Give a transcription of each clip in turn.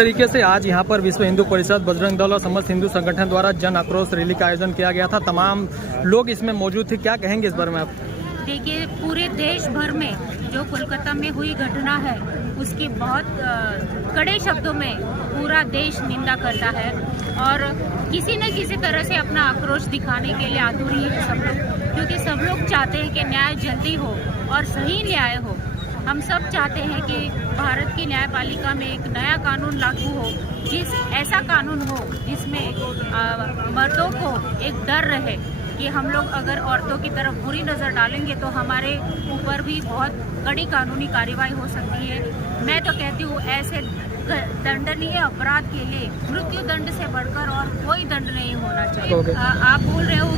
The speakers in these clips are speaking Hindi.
तरीके से आज यहाँ पर विश्व हिंदू परिषद, बजरंग दल और समस्त हिंदू संगठन द्वारा जन आक्रोश रैली का आयोजन किया गया था, तमाम लोग इसमें मौजूद थे, क्या कहेंगे इस बारे में आप? देखिए, पूरे देश भर में जो कोलकाता में हुई घटना है उसकी बहुत कड़े शब्दों में पूरा देश निंदा करता है और किसी न किसी तरह से अपना आक्रोश दिखाने के लिए आतुर है सब लोग, क्योंकि सब लोग चाहते हैं कि न्याय जल्दी हो और सही न्याय हो। हम सब चाहते हैं कि भारत की न्यायपालिका में एक नया कानून लागू हो, ऐसा कानून हो जिसमें मर्दों को एक डर रहे कि हम लोग अगर औरतों की तरफ बुरी नज़र डालेंगे तो हमारे ऊपर भी बहुत कड़ी कानूनी कार्रवाई हो सकती है। मैं तो कहती हूँ ऐसे दंडनीय अपराध के लिए मृत्यु दंड से बढ़कर और कोई दंड नहीं होना चाहिए। आप बोल रहे हो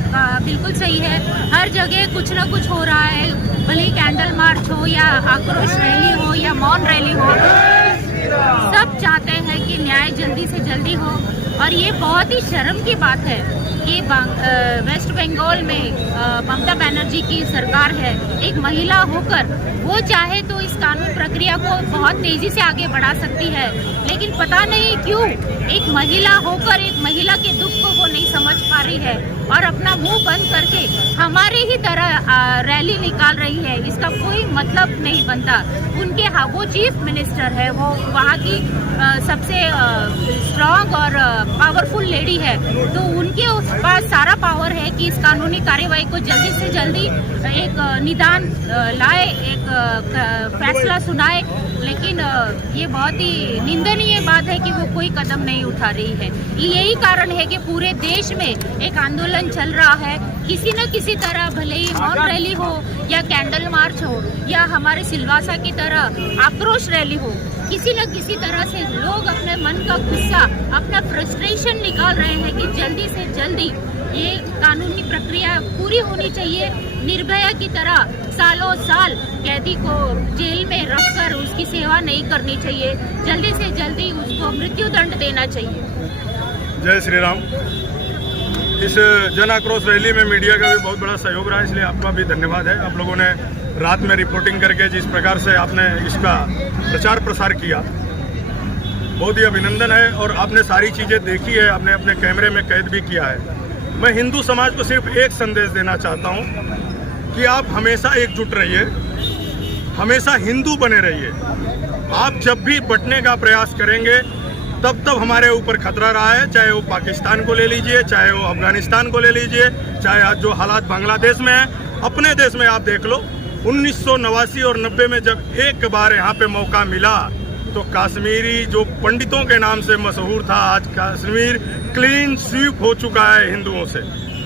बिल्कुल सही है, हर जगह कुछ ना कुछ हो रहा है, भले ही कैंडल मार्च हो या आक्रोश रैली हो या मौन रैली हो, सब चाहते हैं कि न्याय जल्दी से जल्दी हो। और ये बहुत ही शर्म की बात है कि वेस्ट बंगाल में ममता बनर्जी की सरकार है, एक महिला होकर वो चाहे तो इस कानून प्रक्रिया को बहुत तेजी से आगे बढ़ा सकती है, लेकिन पता नहीं क्यों एक महिला होकर एक महिला के दुख को वो नहीं समझ पा रही है और अपना मुंह बंद करके हमारे ही तरह रैली निकाल रही है। इसका कोई मतलब नहीं बनता। उनके वो चीफ मिनिस्टर है, वो वहाँ की सबसे स्ट्रांग और पावरफुल लेडी है, तो उनके पास सारा पावर है कि इस कानूनी कार्यवाही को जल्दी से जल्दी एक निदान लाए, एक फैसला सुनाए। लेकिन ये बहुत ही निंदनीय बात है कि वो कोई कदम नहीं उठा रही है। यही कारण है कि पूरे देश में एक आंदोलन चल रहा है, किसी न किसी तरह, भले ही मौन रैली हो या कैंडल मार्च हो या हमारे सिलवासा की तरह आक्रोश रैली हो, किसी न किसी तरह से लोग अपने मन का गुस्सा, अपना फ्रस्ट्रेशन निकाल रहे हैं कि जल्दी से जल्दी ये कानूनी प्रक्रिया पूरी होनी चाहिए। निर्भया की तरह सालों साल कैदी को जेल में रखकर उसकी सेवा नहीं करनी चाहिए, जल्दी से जल्दी उसको मृत्यु दंड देना चाहिए। जय श्री राम। इस जन आक्रोश रैली में मीडिया का भी बहुत बड़ा सहयोग रहा है, इसलिए आपका भी धन्यवाद है। आप लोगों ने रात में रिपोर्टिंग करके जिस प्रकार से आपने इसका प्रचार प्रसार किया, बहुत ही अभिनंदन है। और आपने सारी चीज़ें देखी है, आपने अपने कैमरे में कैद भी किया है। मैं हिंदू समाज को सिर्फ एक संदेश देना चाहता हूँ कि आप हमेशा एकजुट रहिए, हमेशा हिंदू बने रहिए। आप जब भी बंटने का प्रयास करेंगे तब हमारे ऊपर खतरा रहा है, चाहे वो पाकिस्तान को ले लीजिए, चाहे वो अफगानिस्तान को ले लीजिए, चाहे आज जो हालात बांग्लादेश में है, अपने देश में आप देख लो। 1989 और 90 में जब एक बार यहाँ पे मौका मिला तो कश्मीरी जो पंडितों के नाम से मशहूर था, आज कश्मीर क्लीन स्वीप हो चुका है हिंदुओं से।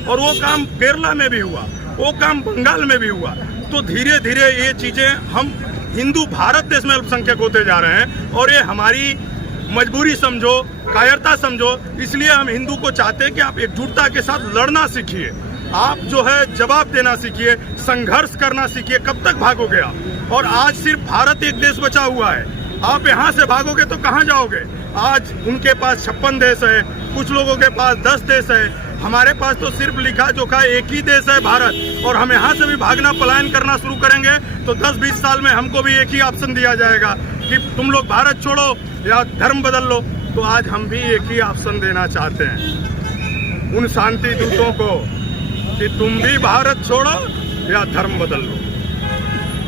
और वो काम केरला में भी हुआ, वो काम बंगाल में भी हुआ। तो धीरे धीरे ये चीज़ें, हम हिंदू भारत देश में अल्पसंख्यक होते जा रहे हैं और ये हमारी मजबूरी समझो, कायरता समझो। इसलिए हम हिंदू को चाहते हैं कि आप एकजुटता के साथ लड़ना सीखिए, आप जो है जवाब देना सीखिए, संघर्ष करना सीखिए। कब तक भागोगे आप? और आज सिर्फ भारत एक देश बचा हुआ है, आप यहाँ से भागोगे तो कहाँ जाओगे? आज उनके पास 56 देश है, कुछ लोगों के पास 10 देश है, हमारे पास तो सिर्फ लिखा जोखा एक ही देश है भारत। और हम यहाँ से भी भागना, पलायन करना शुरू करेंगे तो 10-20 साल में हमको भी एक ही ऑप्शन दिया जाएगा कि तुम लोग भारत छोड़ो या धर्म बदल लो। तो आज हम भी एक ही ऑप्शन देना चाहते हैं उन शांति दूतों को कि तुम भी भारत छोड़ो या धर्म बदल लो।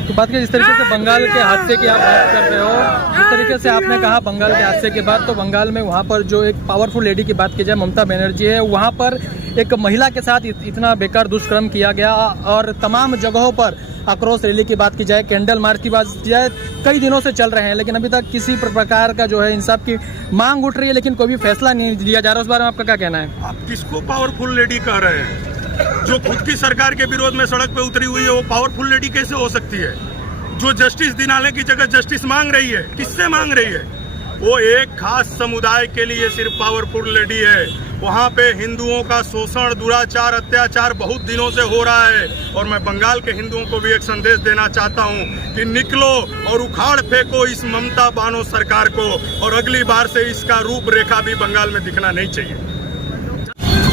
तो बात करें जिस तरीके से बंगाल के हादसे की आप बात कर रहे हो, जिस तरीके से आपने कहा बंगाल के हादसे के बाद, तो बंगाल में वहाँ पर जो एक पावरफुल लेडी की बात की जाए, ममता बनर्जी है, वहाँ पर एक महिला के साथ इतना बेकार दुष्कर्म किया गया। और तमाम जगहों पर आक्रोश रैली की बात की जाए, कैंडल मार्च की बात की जाए, कई दिनों से चल रहे हैं, लेकिन अभी तक किसी प्रकार का जो है इंसाफ की मांग उठ रही है, लेकिन कोई भी फैसला नहीं लिया जा रहा। उस बारे में आपका क्या कहना है? आप किसको पावरफुल लेडी कह रहे हैं? जो खुद की सरकार के विरोध में सड़क पे उतरी हुई है, वो पावरफुल लेडी कैसे हो सकती है? जो जस्टिस दिलाने की जगह जस्टिस मांग रही है, किससे मांग रही है? वो एक खास समुदाय के लिए सिर्फ पावरफुल लेडी है। वहाँ पे हिंदुओं का शोषण, दुराचार, अत्याचार बहुत दिनों से हो रहा है। और मैं बंगाल के हिंदुओं को भी एक संदेश देना चाहता हूँ कि निकलो और उखाड़ फेंको इस ममता बानो सरकार को, और अगली बार से इसका रूपरेखा भी बंगाल में दिखना नहीं चाहिए।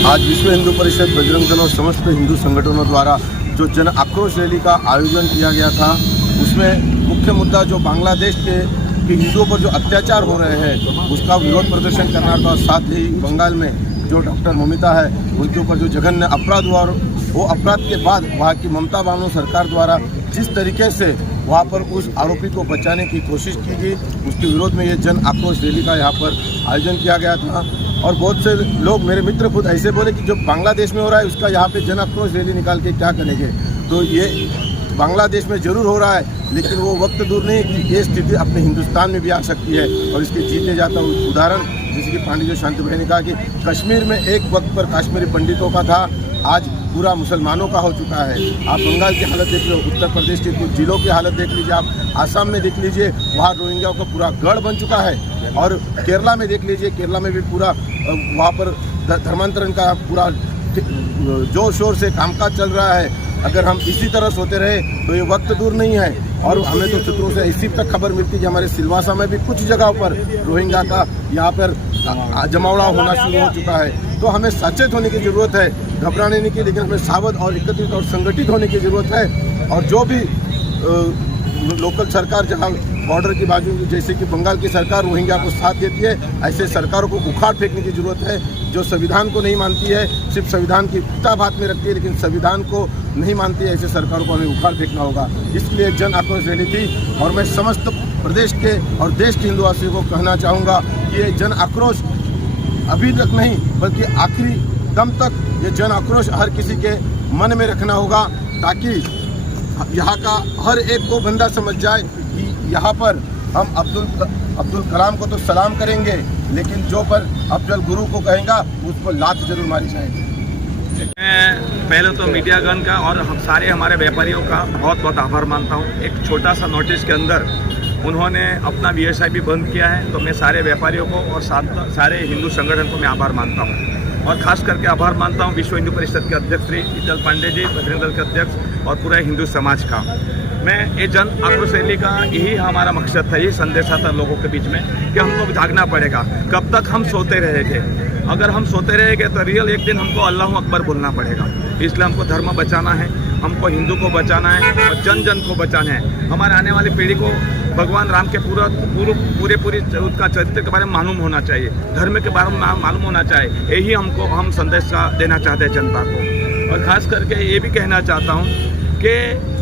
आज विश्व हिंदू परिषद, बजरंग दल और समस्त हिंदू संगठनों द्वारा जो जन आक्रोश रैली का आयोजन किया गया था, उसमें मुख्य मुद्दा जो बांग्लादेश के कि हिंदुओं पर जो अत्याचार हो रहे हैं उसका विरोध प्रदर्शन करना था। साथ ही बंगाल में जो डॉक्टर ममिता है उनके ऊपर जो जघन्य अपराध हुआ, और वो अपराध के बाद वहाँ की ममता बानो सरकार द्वारा जिस तरीके से वहाँ पर उस आरोपी को बचाने की कोशिश की गई, उसके विरोध में ये जन आक्रोश रैली का यहाँ पर आयोजन किया गया था। और बहुत से लोग, मेरे मित्र खुद ऐसे बोले कि जो बांग्लादेश में हो रहा है उसका यहाँ पे जन आक्रोश रैली निकाल के क्या करेंगे। तो ये बांग्लादेश में जरूर हो रहा है, लेकिन वो वक्त दूर नहीं कि ये स्थिति अपने हिंदुस्तान में भी आ सकती है। और इसके जीते जाता उदाहरण जैसे कि पांडे जो शांति भाई ने कहा कि कश्मीर में एक वक्त पर कश्मीरी पंडितों का था, आज पूरा मुसलमानों का हो चुका है। आप बंगाल की हालत देख लो, उत्तर प्रदेश के कुछ जिलों की हालत देख लीजिए, आप आसाम में देख लीजिए, वहाँ रोहिंग्याओं का पूरा गढ़ बन चुका है। और केरला में देख लीजिए, केरला में भी पूरा वहाँ पर धर्मांतरण का पूरा जोर शोर से कामकाज चल रहा है। अगर हम इसी तरह सोते रहे तो ये वक्त दूर नहीं है। और हमें तो सूत्रों से इसी तक खबर मिलती है कि हमारे सिलवासा में भी कुछ जगहों पर रोहिंग्या का यहाँ पर जमावड़ा होना शुरू हो चुका है। तो हमें सचेत होने की ज़रूरत है, घबराने नहीं की, लेकिन हमें सावध और एकत्रित और संगठित होने की ज़रूरत है। और जो भी लोकल सरकार जहाँ बॉर्डर की बाजू, जैसे कि बंगाल की सरकार रोहिंग्या को साथ देती है, ऐसे सरकारों को उखाड़ फेंकने की ज़रूरत है। जो संविधान को नहीं मानती है, सिर्फ संविधान की किताब हाथ में रखती है लेकिन संविधान को नहीं मानती है, ऐसे सरकारों को हमें उखाड़ फेंकना होगा। इसलिए जन आक्रोश रैली थी। और मैं समस्त प्रदेश के और देश के हिंदुवासियों को कहना चाहूँगा कि ये जन आक्रोश अभी तक नहीं बल्कि आखिरी दम तक ये जन आक्रोश हर किसी के मन में रखना होगा, ताकि यहाँ का हर एक को बंदा समझ जाए कि यहाँ पर हम अब्दुल कलाम को तो सलाम करेंगे, लेकिन जो पर अफजल गुरु को कहेंगे उस पर लात जरूर मारी जाएगी। मैं पहले तो मीडियागण का और हम सारे हमारे व्यापारियों का बहुत बहुत आभार मानता हूँ। एक छोटा सा नोटिस के अंदर उन्होंने अपना वीएसआईपी बंद किया है, तो मैं सारे व्यापारियों को और सारे हिंदू संगठन को मैं आभार मानता हूँ। और खास करके आभार मानता हूँ विश्व हिंदू परिषद के अध्यक्ष श्री विठल पांडे जी, बजरंग दल के अध्यक्ष और पूरे हिंदू समाज का। मैं ये जन आक्रोश रैली का यही हमारा मकसद था, यही संदेशा था लोगों के बीच में कि हमको जागना पड़ेगा। कब तक हम सोते रहेंगे? अगर हम सोते रहेंगे तो रियल एक दिन हमको अल्लाह अकबर बोलना पड़ेगा। इसलिए हमको धर्म बचाना है, हमको हिंदू को बचाना है और जन जन को बचाना है। हमारे आने वाली पीढ़ी को भगवान राम के पूरे उसका चरित्र के बारे में मालूम होना चाहिए, धर्म के बारे में मालूम होना चाहिए। यही हम संदेश देना चाहते हैं जनता को। और ख़ास करके ये भी कहना चाहता हूँ कि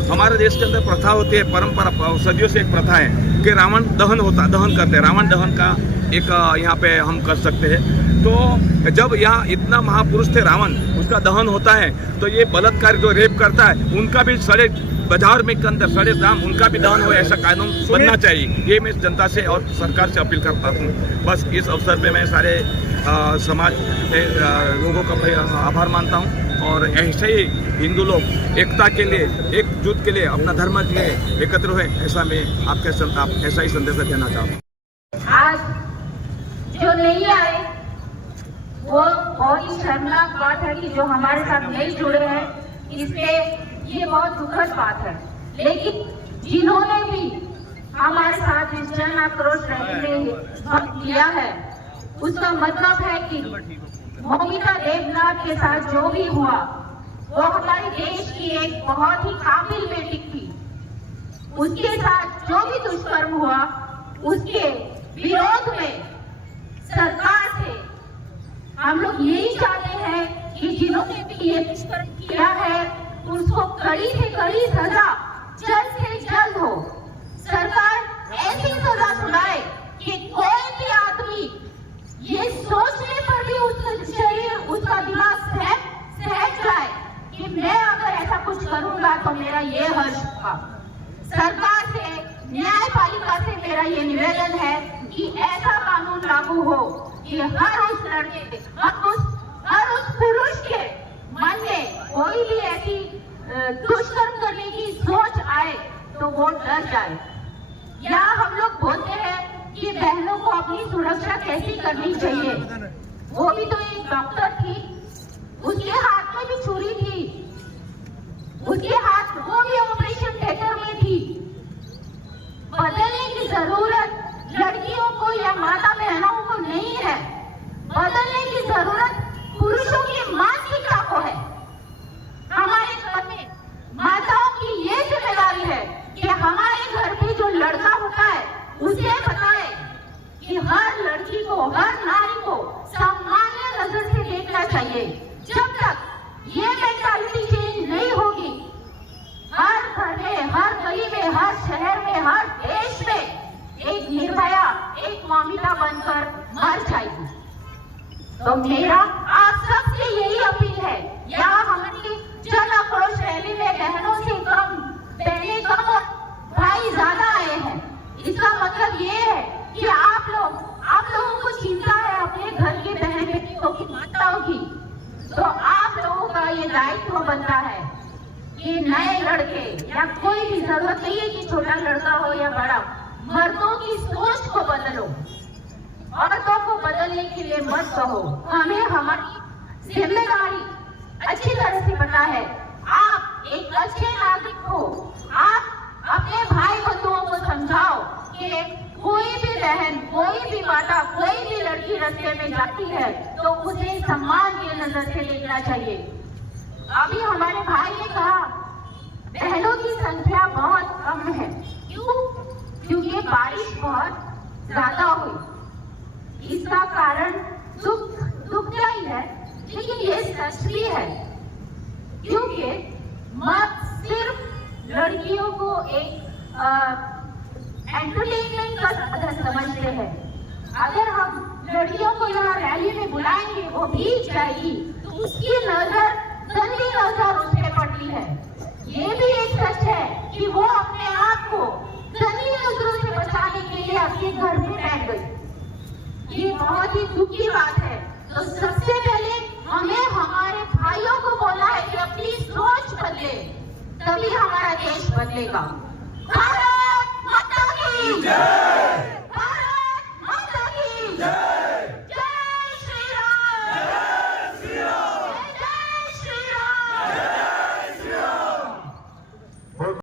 हमारे देश के अंदर प्रथा होती है, परंपरा सदियों से एक प्रथा है कि रावण दहन करते हैं। रावण दहन का एक यहाँ पे हम कर सकते हैं। तो जब यहाँ इतना महापुरुष थे रावण, उसका दहन होता है तो ये बलात्कार जो रेप करता है उनका भी सड़े बाजार में के अंदर सड़े दाम उनका भी दहन हो, ऐसा कानून बनना चाहिए। ये मैं जनता से और सरकार से अपील करता हूँ। बस इस अवसर पे मैं सारे समाज के लोगों का आभार मानता हूँ। और ऐसे ही हिंदू लोग एकता के लिए, एकजुट के लिए, अपना धर्म के लिए एकत्र हुए, ऐसा मैं आपके ऐसा ही संदेश देना चाहता हूँ। आज जो नहीं आए वो बहुत ही शर्मनाक बात है कि जो हमारे साथ नहीं जुड़े हैं, इसलिए ये बहुत दुखद बात है। लेकिन जिन्होंने भी हमारे साथ इस जन आक्रोश रैली में भाग लिया है, उसका मतलब है कि ममिता देवनाथ के साथ जो भी हुआ वो हमारे देश की एक बहुत ही काबिल बेटी थी। उसके साथ जो भी दुष्कर्म हुआ उसके विरोध में सरकार से हम लोग यही चाहते हैं कि जिन्होंने भी ये दुष्कर्म किया है उसको कड़ी से कड़ी सजा जल्द से जल्द हो। सरकार ऐसी सजा सुनाए कि कोई भी आदमी ये सोचने पर भी उसका दिमाग सहज जाए कि मैं अगर ऐसा कुछ करूंगा तो मेरा ये हर्ष होगा। सरकार से, न्यायपालिका से मेरा ये निवेदन है कि ऐसा कानून लागू हो कि हर उस लड़के, हर उस पुरुष के मन में कोई भी ऐसी दुष्कर्म करने की सोच आए तो वो डर जाए। या हम लोग बोलते हैं कि बहनों को अपनी सुरक्षा कैसी करनी चाहिए, वो भी तो एक डॉक्टर थी, उसके हाथ में भी छुरी थी, उसके हाथ वो भी ऑपरेशन थिएटर में थी। बदलने की जरूरत लड़कियों को या माता बहनों को नहीं है, बदलने की जरूरत पुरुषों की मानसिकता को है। हमारे घर में माताओं की ये जिम्मेदारी है कि हमारे घर में जो लड़का होता है उसे बनकर मर जाएगी। तो मेरा आप सबसे यही अपील है, यहाँ हमारी जन आक्रोश रैली में बहनों से कम, बहनें कम और भाई ज्यादा आए हैं। इसका मतलब ये है कि आप लोगों को चिंता है अपने घर के बहन बेटियों की, माताओं की। तो आप लोगों का ये दायित्व बनता है कि नए लड़के या कोई भी, जरूरत नहीं है कि छोटा लड़का हो या बड़ा, मर्दों की सोच को बदलो। औरतों को बदलने के लिए मत कहो। हमें हमारी जिम्मेदारी अच्छी तरह से पता है। आप एक अच्छे नागरिक हो, आप अपने भाई बंधुओं को समझाओ कि कोई भी बहन, कोई भी माता, कोई भी लड़की रास्ते में जाती है तो उसे सम्मान की नजर से देखना चाहिए। अभी हमारे भाई ने कहा बहनों की संख्या बहुत कम है। क्यों? क्योंकि बारिश बहुत ज्यादा हुई। इसका कारण दुखदायी है, लेकिन ये सच भी है, क्योंकि मत सिर्फ लड़कियों को एक एंटरटेनमेंट का साधन समझते हैं। अगर हम लड़कियों को यहाँ रैली में बुलाएंगे, वो भीग जाएगी, तो उसकी नजर, गंदी नजर उस पर पड़ती है। ये भी एक सच है कि वो अपने आप को गंदी नजरों से बचाने के लिए अपने घर में बैठ गई। ये बहुत ही दुख की बात है। तो सबसे पहले हमें हमारे भाइयों को बोलना है कि अपनी सोच बदले, तभी हमारा देश बदलेगा। भारत माता की जय।